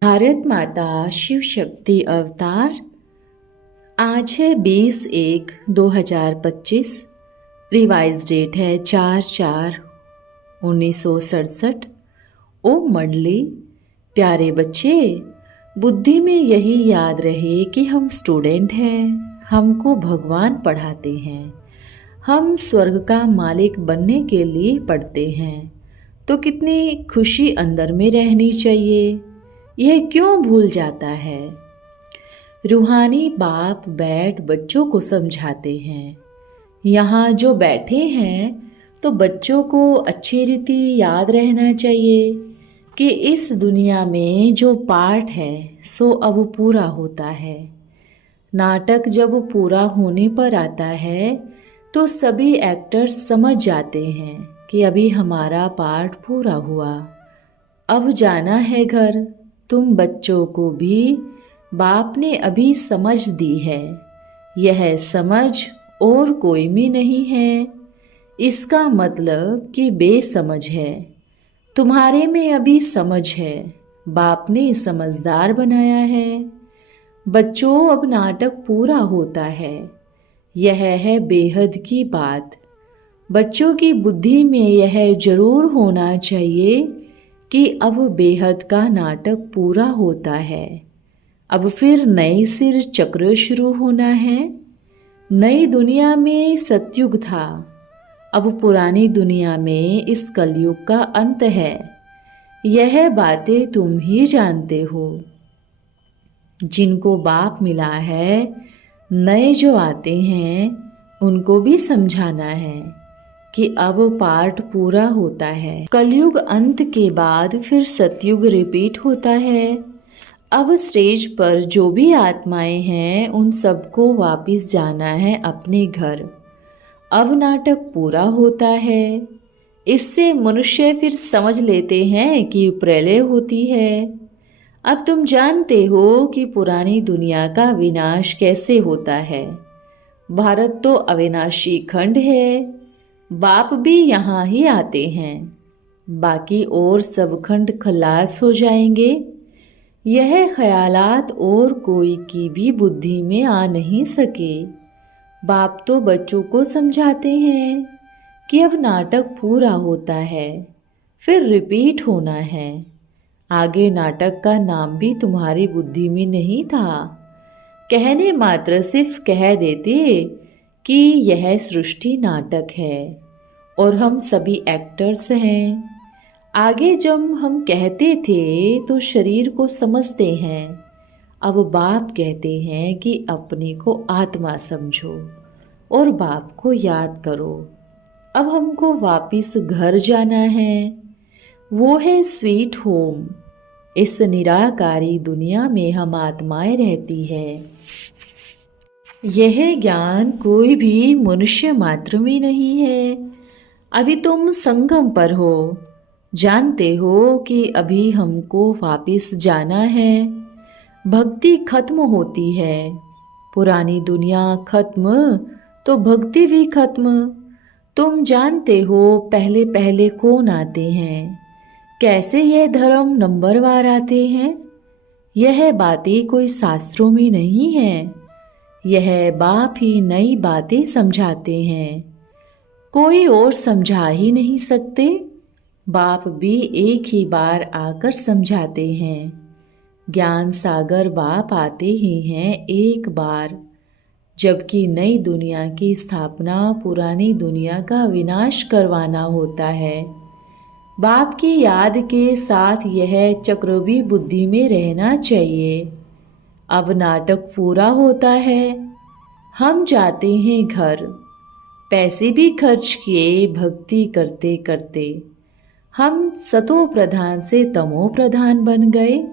भारत माता शिव शक्ति अवतार। आज है 20/1/2025। रिवाइज डेट है 4/4/1967। ओम मंडली। प्यारे बच्चे, बुद्धि में यही याद रहे कि हम स्टूडेंट हैं, हमको भगवान पढ़ाते हैं, हम स्वर्ग का मालिक बनने के लिए पढ़ते हैं। तो कितनी खुशी अंदर में रहनी चाहिए, यह क्यों भूल जाता है। रूहानी बाप बैठ बच्चों को समझाते हैं। यहाँ जो बैठे हैं तो बच्चों को अच्छी रीति याद रहना चाहिए कि इस दुनिया में जो पाठ है सो अब पूरा होता है। नाटक जब पूरा होने पर आता है तो सभी एक्टर्स समझ जाते हैं कि अभी हमारा पाठ पूरा हुआ, अब जाना है घर। तुम बच्चों को भी बाप ने अभी समझ दी है, यह समझ और कोई भी नहीं है। इसका मतलब कि बेसमझ है। तुम्हारे में अभी समझ है, बाप ने समझदार बनाया है। बच्चों, अब नाटक पूरा होता है, यह है बेहद की बात। बच्चों की बुद्धि में यह जरूर होना चाहिए कि अब बेहद का नाटक पूरा होता है। अब फिर नए सिर चक्र शुरू होना है। नई दुनिया में सतयुग था, अब पुरानी दुनिया में इस कलयुग का अंत है। यह बातें तुम ही जानते हो। जिनको बाप मिला है, नए जो आते हैं उनको भी समझाना है कि अब पार्ट पूरा होता है। कलयुग अंत के बाद फिर सतयुग रिपीट होता है। अब स्टेज पर जो भी आत्माएं हैं उन सबको वापस जाना है अपने घर। अब नाटक पूरा होता है। इससे मनुष्य फिर समझ लेते हैं कि प्रलय होती है। अब तुम जानते हो कि पुरानी दुनिया का विनाश कैसे होता है। भारत तो अविनाशी खंड है, बाप भी यहाँ ही आते हैं, बाकी और सब खंड खलास हो जाएंगे। यह ख्यालात और कोई की भी बुद्धि में आ नहीं सके। बाप तो बच्चों को समझाते हैं कि अब नाटक पूरा होता है, फिर रिपीट होना है। आगे नाटक का नाम भी तुम्हारी बुद्धि में नहीं था। कहने मात्र सिर्फ कह देते कि यह सृष्टि नाटक है और हम सभी एक्टर्स हैं। आगे जब हम कहते थे तो शरीर को समझते हैं। अब बाप कहते हैं कि अपने को आत्मा समझो और बाप को याद करो। अब हमको वापिस घर जाना है, वो है स्वीट होम। इस निराकारी दुनिया में हम आत्माएं रहती है। यह ज्ञान कोई भी मनुष्य मात्र में नहीं है। अभी तुम संगम पर हो, जानते हो कि अभी हमको वापिस जाना है। भक्ति खत्म होती है, पुरानी दुनिया खत्म तो भक्ति भी खत्म। तुम जानते हो पहले पहले कौन आते हैं, कैसे यह धर्म नंबरवार आते हैं। यह बातें कोई शास्त्रों में नहीं है, यह बाप ही नई बातें समझाते हैं। कोई और समझा ही नहीं सकते। बाप भी एक ही बार आकर समझाते हैं। ज्ञान सागर बाप आते ही हैं एक बार, जबकि नई दुनिया की स्थापना पुरानी दुनिया का विनाश करवाना होता है। बाप की याद के साथ यह चक्र भी बुद्धि में रहना चाहिए। अब नाटक पूरा होता है, हम जाते हैं घर। पैसे भी खर्च किए भक्ति करते करते। हम सतो प्रधान से तमो प्रधान बन गए,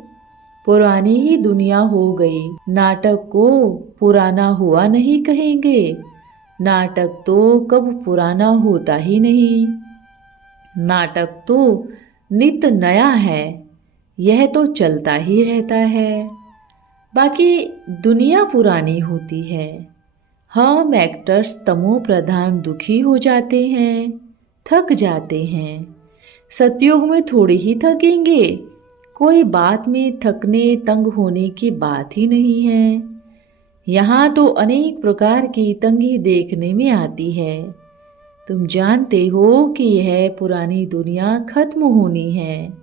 पुरानी ही दुनिया हो गई। नाटक को पुराना हुआ नहीं कहेंगे, नाटक तो कब पुराना होता ही नहीं। नाटक तो नित नया है, यह तो चलता ही रहता है। बाकी दुनिया पुरानी होती है, हम एक्टर्स तमो प्रधान दुखी हो जाते हैं, थक जाते हैं। सतयुग में थोड़ी ही थकेंगे, कोई बात में थकने तंग होने की बात ही नहीं है। यहाँ तो अनेक प्रकार की तंगी देखने में आती है। तुम जानते हो कि यह पुरानी दुनिया खत्म होनी है।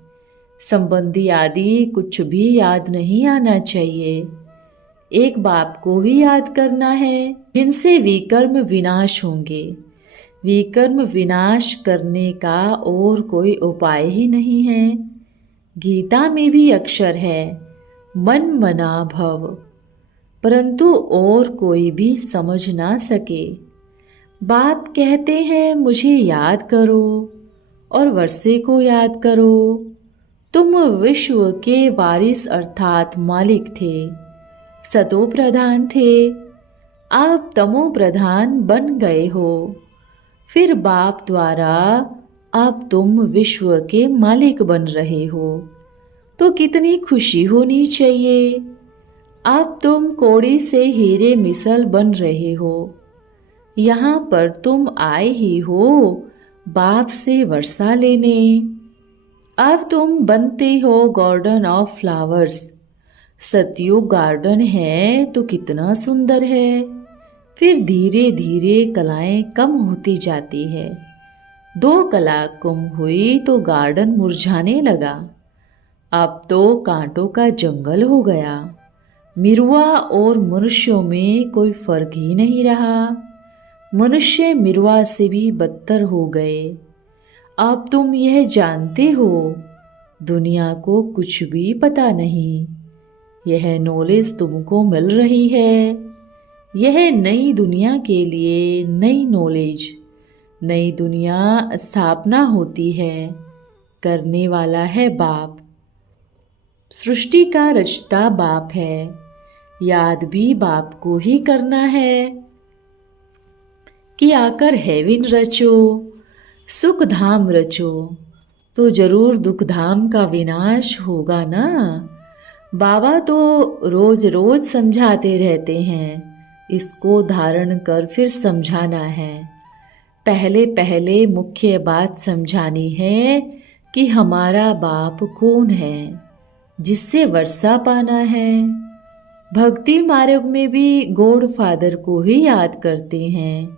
संबंधी आदि कुछ भी याद नहीं आना चाहिए। एक बाप को ही याद करना है जिनसे विकर्म विनाश होंगे। विकर्म विनाश करने का और कोई उपाय ही नहीं है। गीता में भी अक्षर है मन मना भव, परंतु और कोई भी समझ ना सके। बाप कहते हैं मुझे याद करो और वर्षे को याद करो। तुम विश्व के वारिस अर्थात मालिक थे, सतो प्रधान थे, आप तमो प्रधान बन गए हो। फिर बाप द्वारा अब तुम विश्व के मालिक बन रहे हो, तो कितनी खुशी होनी चाहिए। अब तुम कौड़ी से हीरे मिसल बन रहे हो। यहाँ पर तुम आए ही हो बाप से वर्षा लेने। अब तुम बनते हो गार्डन ऑफ फ्लावर्स। सतयुग गार्डन है तो कितना सुंदर है। फिर धीरे धीरे कलाएं कम होती जाती है। 2 कला कम हुई तो गार्डन मुरझाने लगा। अब तो कांटों का जंगल हो गया। मिरुआ और मनुष्यों में कोई फर्क ही नहीं रहा। मनुष्य मिरुआ से भी बदतर हो गए। अब तुम यह जानते हो दुनिया को कुछ भी पता नहीं। यह नॉलेज तुमको मिल रही है। यह नई दुनिया के लिए नई नॉलेज, नई दुनिया स्थापना होती है। करने वाला है बाप। सृष्टि का रचता बाप है। याद भी बाप को ही करना है कि आकर हेवन रचो, सुख धाम रचो, तो जरूर दुख धाम का विनाश होगा ना। बाबा तो रोज रोज समझाते रहते हैं, इसको धारण कर फिर समझाना है। पहले पहले मुख्य बात समझानी है कि हमारा बाप कौन है, जिससे वर्षा पाना है। भक्ति मार्ग में भी गॉड फादर को ही याद करते हैं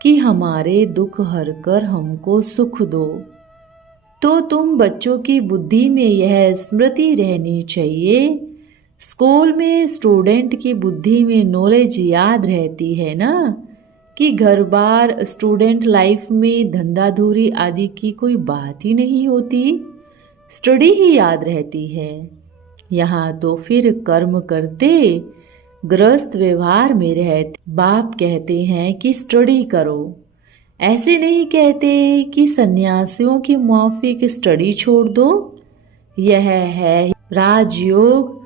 कि हमारे दुख हर कर हमको सुख दो। तो तुम बच्चों की बुद्धि में यह स्मृति रहनी चाहिए। स्कूल में स्टूडेंट की बुद्धि में नॉलेज याद रहती है ना, कि घर बार स्टूडेंट लाइफ में धंधाधूरी आदि की कोई बात ही नहीं होती, स्टडी ही याद रहती है। यहाँ तो फिर कर्म करते गृहस्थ व्यवहार में रहते बाप कहते हैं कि स्टडी करो। ऐसे नहीं कहते कि सन्यासियों की माफिक स्टडी छोड़ दो। यह है राजयोग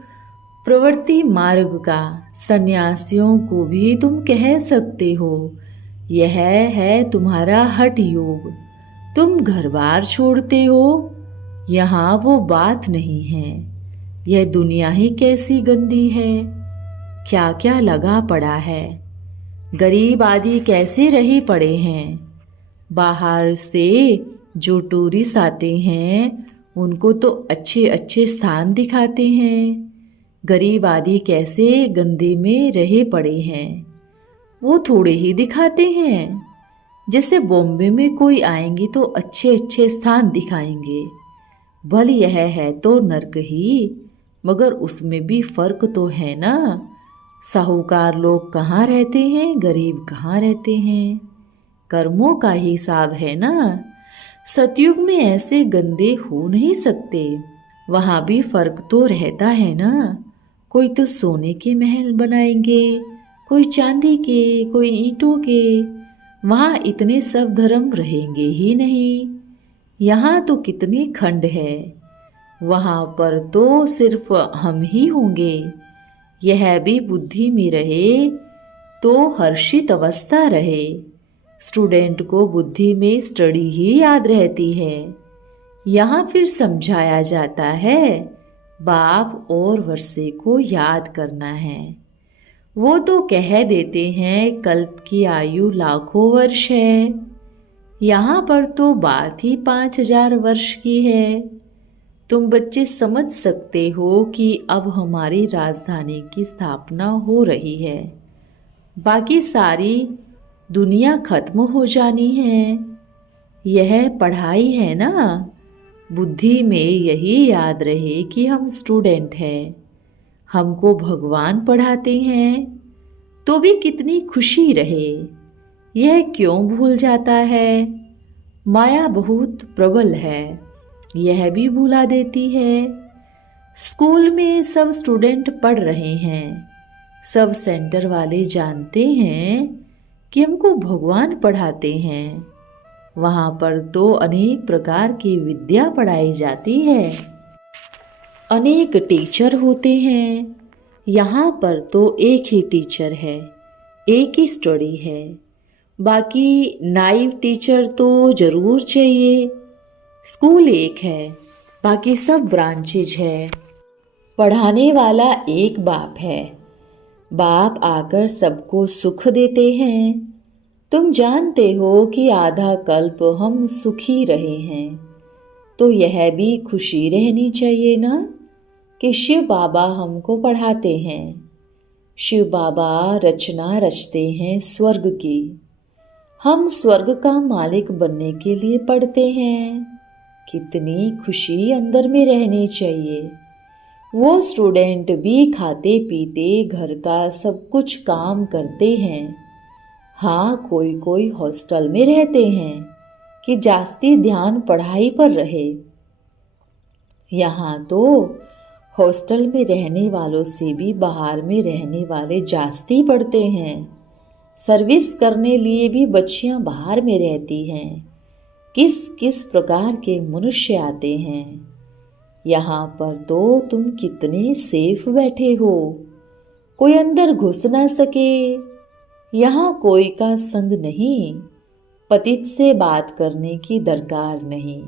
प्रवृत्ति मार्ग का। सन्यासियों को भी तुम कह सकते हो। यह है तुम्हारा हठ योग। तुम घर बार छोड़ते हो, यहाँ वो बात नहीं है। यह दुनिया ही कैसी गंदी है, क्या क्या लगा पड़ा है। गरीब आदि कैसे रहे पड़े हैं। बाहर से जो टूरिस्ट आते हैं उनको तो अच्छे अच्छे स्थान दिखाते हैं। गरीब आदि कैसे गंदे में रहे पड़े हैं, वो थोड़े ही दिखाते हैं। जैसे बॉम्बे में कोई आएंगे तो अच्छे अच्छे स्थान दिखाएंगे। भले यह है तो नर्क ही, मगर उसमें भी फर्क तो है ना। साहूकार लोग कहाँ रहते हैं, गरीब कहाँ रहते हैं। कर्मों का हिसाब है ना। सतयुग में ऐसे गंदे हो नहीं सकते। वहाँ भी फर्क तो रहता है ना। कोई तो सोने के महल बनाएंगे, कोई चांदी के, कोई ईंटों के। वहाँ इतने सब धर्म रहेंगे ही नहीं। यहाँ तो कितने खंड है। वहाँ पर तो सिर्फ हम ही होंगे। यह भी बुद्धि में रहे तो हर्षित अवस्था रहे। स्टूडेंट को बुद्धि में स्टडी ही याद रहती है। यहाँ फिर समझाया जाता है बाप और वर्षे को याद करना है। वो तो कह देते हैं कल्प की आयु लाखों वर्ष है, यहाँ पर तो बात ही 5,000 वर्ष की है। तुम बच्चे समझ सकते हो कि अब हमारी राजधानी की स्थापना हो रही है, बाकी सारी दुनिया खत्म हो जानी है। यह पढ़ाई है ना, बुद्धि में यही याद रहे कि हम स्टूडेंट हैं, हमको भगवान पढ़ाते हैं, तो भी कितनी खुशी रहे। यह क्यों भूल जाता है? माया बहुत प्रबल है, यह भी भुला देती है। स्कूल में सब स्टूडेंट पढ़ रहे हैं, सब सेंटर वाले जानते हैं कि हमको भगवान पढ़ाते हैं। वहाँ पर तो अनेक प्रकार की विद्या पढ़ाई जाती है, अनेक टीचर होते हैं। यहाँ पर तो एक ही टीचर है, एक ही स्टडी है, बाकी नाइव टीचर तो ज़रूर चाहिए। स्कूल एक है, बाकी सब ब्रांचेज है। पढ़ाने वाला एक बाप है, बाप आकर सबको सुख देते हैं। तुम जानते हो कि आधा कल्प हम सुखी रहे हैं, तो यह भी खुशी रहनी चाहिए ना कि शिव बाबा हमको पढ़ाते हैं। शिव बाबा रचना रचते हैं स्वर्ग की, हम स्वर्ग का मालिक बनने के लिए पढ़ते हैं। कितनी खुशी अंदर में रहनी चाहिए। वो स्टूडेंट भी खाते पीते घर का सब कुछ काम करते हैं। हाँ, कोई कोई हॉस्टल में रहते हैं कि जास्ती ध्यान पढ़ाई पर रहे। यहाँ तो हॉस्टल में रहने वालों से भी बाहर में रहने वाले जास्ती पढ़ते हैं। सर्विस करने लिए भी बच्चियाँ बाहर में रहती हैं। किस किस प्रकार के मनुष्य आते हैं। यहाँ पर तो तुम कितने सेफ बैठे हो, कोई अंदर घुस ना सके। यहाँ कोई का संग नहीं, पतित से बात करने की दरकार नहीं।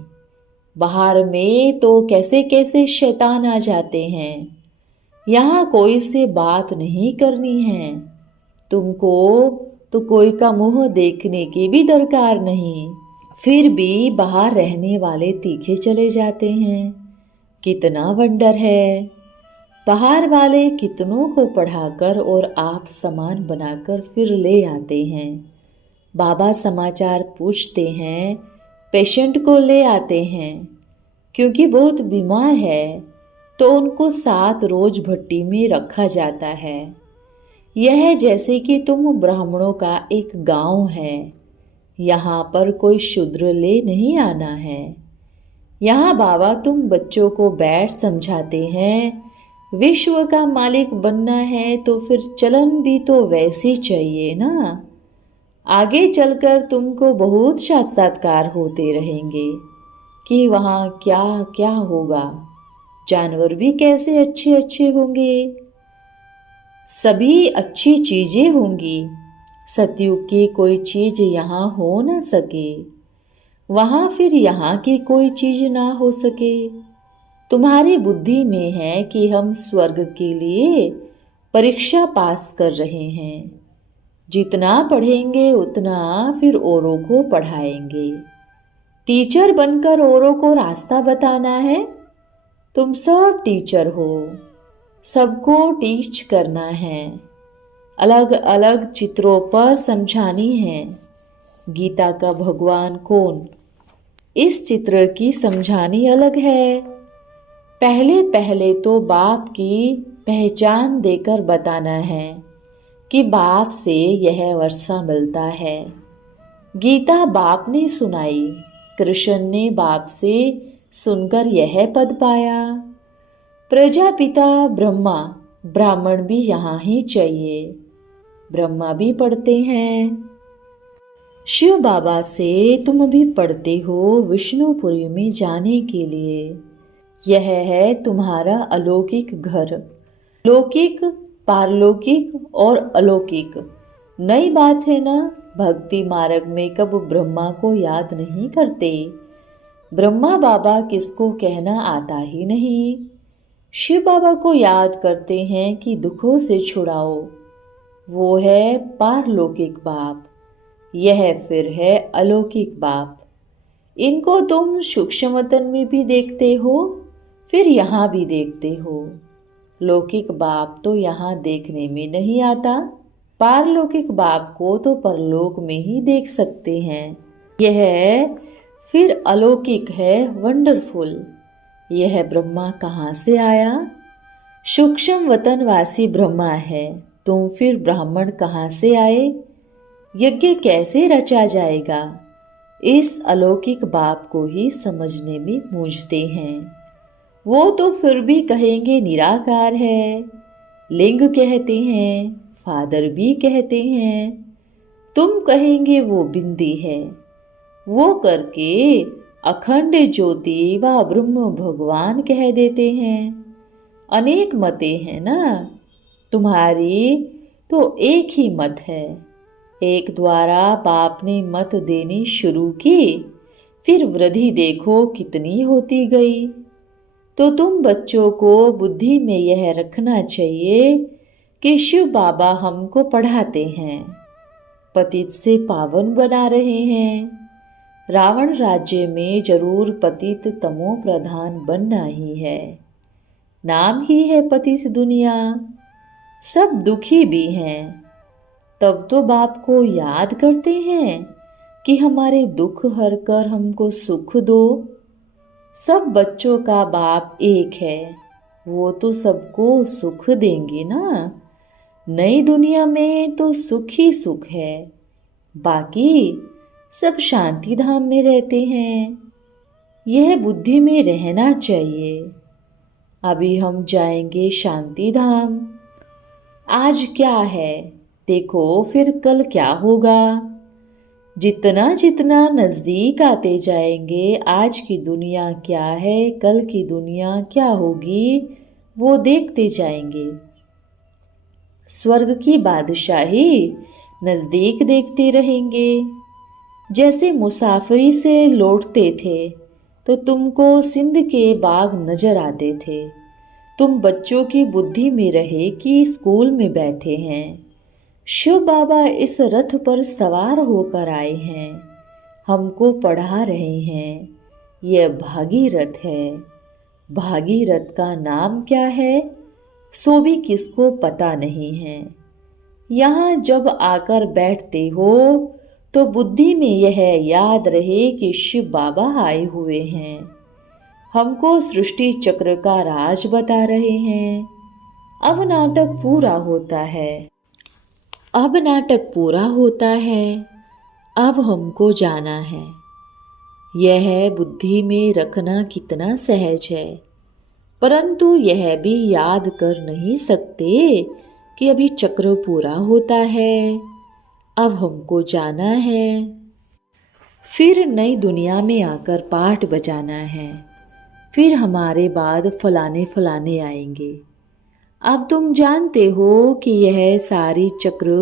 बाहर में तो कैसे कैसे शैतान आ जाते हैं। यहाँ कोई से बात नहीं करनी है, तुमको तो कोई का मुंह देखने की भी दरकार नहीं। फिर भी बाहर रहने वाले तीखे चले जाते हैं। कितना वंडर है। बाहर वाले कितनों को पढ़ाकर और आप समान बनाकर फिर ले आते हैं। बाबा समाचार पूछते हैं, पेशेंट को ले आते हैं, क्योंकि बहुत बीमार है तो उनको 7 रोज भट्टी में रखा जाता है। यह जैसे कि तुम ब्राह्मणों का एक गांव है, यहाँ पर कोई शूद्र ले नहीं आना है। यहाँ बाबा तुम बच्चों को बैठ समझाते हैं, विश्व का मालिक बनना है तो फिर चलन भी तो वैसी चाहिए ना। आगे चलकर तुमको बहुत साक्षात्कार होते रहेंगे कि वहाँ क्या क्या होगा, जानवर भी कैसे अच्छे अच्छे होंगे, सभी अच्छी चीजें होंगी। सतयुग की कोई चीज यहाँ हो ना सके, वहाँ फिर यहाँ की कोई चीज ना हो सके। तुम्हारी बुद्धि में है कि हम स्वर्ग के लिए परीक्षा पास कर रहे हैं। जितना पढ़ेंगे उतना फिर औरों को पढ़ाएंगे। टीचर बनकर औरों को रास्ता बताना है। तुम सब टीचर हो, सबको टीच करना है, अलग अलग चित्रों पर समझानी है। गीता का भगवान कौन, इस चित्र की समझानी अलग है। पहले पहले तो बाप की पहचान देकर बताना है कि बाप से यह वर्षा मिलता है। गीता बाप ने सुनाई, कृष्ण ने बाप से सुनकर यह पद पाया। प्रजापिता ब्रह्मा, ब्राह्मण भी यहाँ ही चाहिए, ब्रह्मा भी पढ़ते हैं। शिव बाबा से तुम भी पढ़ते हो विष्णुपुरी में जाने के लिए। यह है तुम्हारा अलौकिक घर। लौकिक, पारलौकिक और अलौकिक नई बात है ना। भक्ति मार्ग में कब ब्रह्मा को याद नहीं करते। ब्रह्मा बाबा किसको कहना आता ही नहीं। शिव बाबा को याद करते हैं कि दुखों से छुड़ाओ, वो है पारलौकिक बाप, यह फिर है अलौकिक बाप। इनको तुम सूक्ष्म वतन में भी देखते हो, फिर यहाँ भी देखते हो। लौकिक बाप तो यहाँ देखने में नहीं आता, पारलौकिक बाप को तो परलोक में ही देख सकते हैं। यह फिर अलौकिक है, वंडरफुल। यह ब्रह्मा कहाँ से आया? सूक्ष्म वतनवासी ब्रह्मा है, तुम फिर ब्राह्मण कहाँ से आए? यज्ञ कैसे रचा जाएगा? इस अलौकिक बाप को ही समझने में मूझते हैं। वो तो फिर भी कहेंगे निराकार है, लिंग कहते हैं, फादर भी कहते हैं। तुम कहेंगे वो बिंदी है, वो करके अखंड ज्योति व ब्रह्म भगवान कह देते हैं। अनेक मतें हैं ना, तुम्हारी तो एक ही मत है। एक द्वारा बाप ने मत देनी शुरू की, फिर वृद्धि देखो कितनी होती गई। तो तुम बच्चों को बुद्धि में यह रखना चाहिए कि शिव बाबा हमको पढ़ाते हैं, पतित से पावन बना रहे हैं। रावण राज्य में जरूर पतित तमो प्रधान बनना ही है, नाम ही है पतित दुनिया। सब दुखी भी हैं, तब तो बाप को याद करते हैं कि हमारे दुख हर कर हमको सुख दो। सब बच्चों का बाप एक है, वो तो सबको सुख देंगे ना। नई दुनिया में तो सुख ही सुख है, बाकी सब शांति धाम में रहते हैं। यह बुद्धि में रहना चाहिए। अभी हम जाएंगे शांति धाम। आज क्या है देखो, फिर कल क्या होगा। जितना जितना नज़दीक आते जाएंगे, आज की दुनिया क्या है, कल की दुनिया क्या होगी, वो देखते जाएंगे। स्वर्ग की बादशाही नज़दीक देखते रहेंगे। जैसे मुसाफरी से लौटते थे तो तुमको सिंध के बाग नजर आते थे। तुम बच्चों की बुद्धि में रहे कि स्कूल में बैठे हैं। शिव बाबा इस रथ पर सवार होकर आए हैं, हमको पढ़ा रहे हैं। यह भागीरथ है। भागीरथ का नाम क्या है सो भी किसको पता नहीं है। यहाँ जब आकर बैठते हो तो बुद्धि में यह याद रहे कि शिव बाबा आए हुए हैं, हमको सृष्टि चक्र का राज बता रहे हैं। अब नाटक पूरा होता है, अब नाटक पूरा होता है, अब हमको जाना है। यह बुद्धि में रखना कितना सहज है, परंतु यह भी याद कर नहीं सकते कि अभी चक्र पूरा होता है, अब हमको जाना है। फिर नई दुनिया में आकर पाठ बजाना है, फिर हमारे बाद फलाने फलाने आएंगे। अब तुम जानते हो कि यह सारी चक्र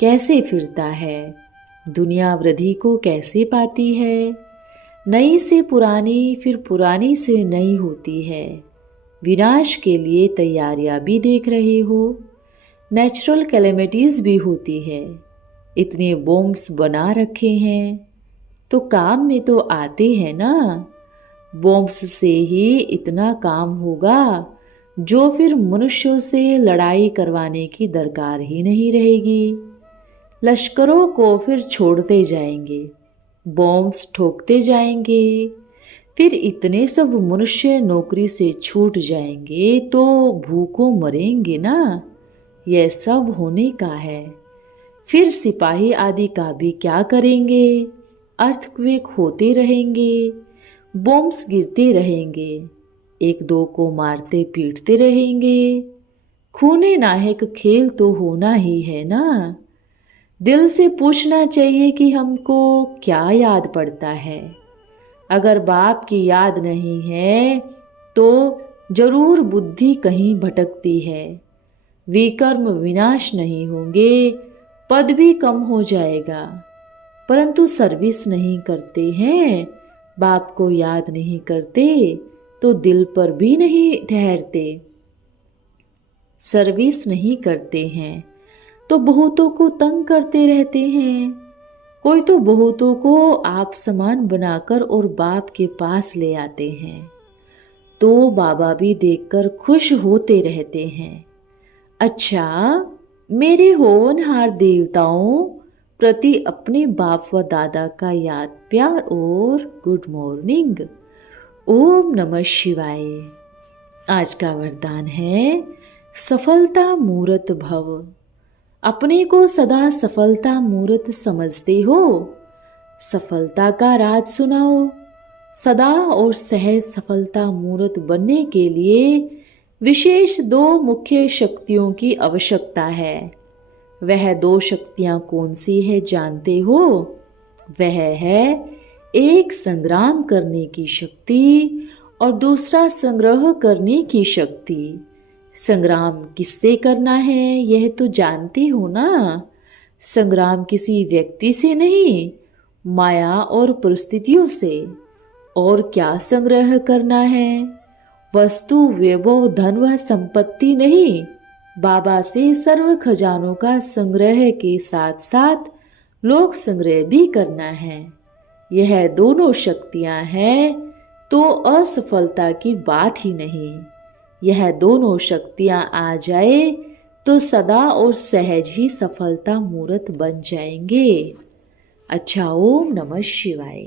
कैसे फिरता है, दुनिया वृद्धि को कैसे पाती है। नई से पुरानी, फिर पुरानी से नई होती है। विनाश के लिए तैयारियां भी देख रहे हो, नेचुरल कैलेमिटीज भी होती है। इतने बॉम्ब्स बना रखे हैं तो काम में तो आते हैं ना। बॉम्ब्स से ही इतना काम होगा जो फिर मनुष्यों से लड़ाई करवाने की दरकार ही नहीं रहेगी। लश्करों को फिर छोड़ते जाएंगे, बॉम्ब्स ठोकते जाएंगे, फिर इतने सब मनुष्य नौकरी से छूट जाएंगे तो भूखों मरेंगे ना। यह सब होने का है। फिर सिपाही आदि का भी क्या करेंगे। अर्थक्वेक होते रहेंगे, बॉम्ब्स गिरते रहेंगे, एक दो को मारते पीटते रहेंगे। खूने नाहक खेल तो होना ही है ना। दिल से पूछना चाहिए कि हमको क्या याद पड़ता है। अगर बाप की याद नहीं है तो जरूर बुद्धि कहीं भटकती है। विकर्म विनाश नहीं होंगे, पद भी कम हो जाएगा, परंतु सर्विस नहीं करते हैं, बाप को याद नहीं करते तो दिल पर भी नहीं ठहरते। सर्विस नहीं करते हैं, तो बहुतों को तंग करते रहते हैं, कोई तो बहुतों को आप समान बनाकर और बाप के पास ले आते हैं, तो बाबा भी देखकर खुश होते रहते हैं। अच्छा, मेरे होनहार देवताओं प्रति अपने बाप व दादा का याद प्यार और गुड मॉर्निंग। ओम नमः शिवाय। आज का वरदान है सफलता मूर्त भव। अपने को सदा सफलता मूर्त समझते हो, सफलता का राज सुनाओ। सदा और सहज सफलता मूर्त बनने के लिए विशेष 2 मुख्य शक्तियों की आवश्यकता है। वह 2 शक्तियां कौन सी है जानते हो? वह है एक संग्राम करने की शक्ति और दूसरा संग्रह करने की शक्ति। संग्राम किससे करना है यह तो जानते हो ना। संग्राम किसी व्यक्ति से नहीं, माया और परिस्थितियों से। और क्या संग्रह करना है? वस्तु, वैभव, धन व संपत्ति नहीं, बाबा से सर्व खजानों का संग्रह के साथ साथ लोक संग्रह भी करना है। यह दोनों शक्तियां हैं तो असफलता की बात ही नहीं। यह दोनों शक्तियां आ जाए तो सदा और सहज ही सफलता मूर्त बन जाएंगे। अच्छा, ओम नमः शिवाय।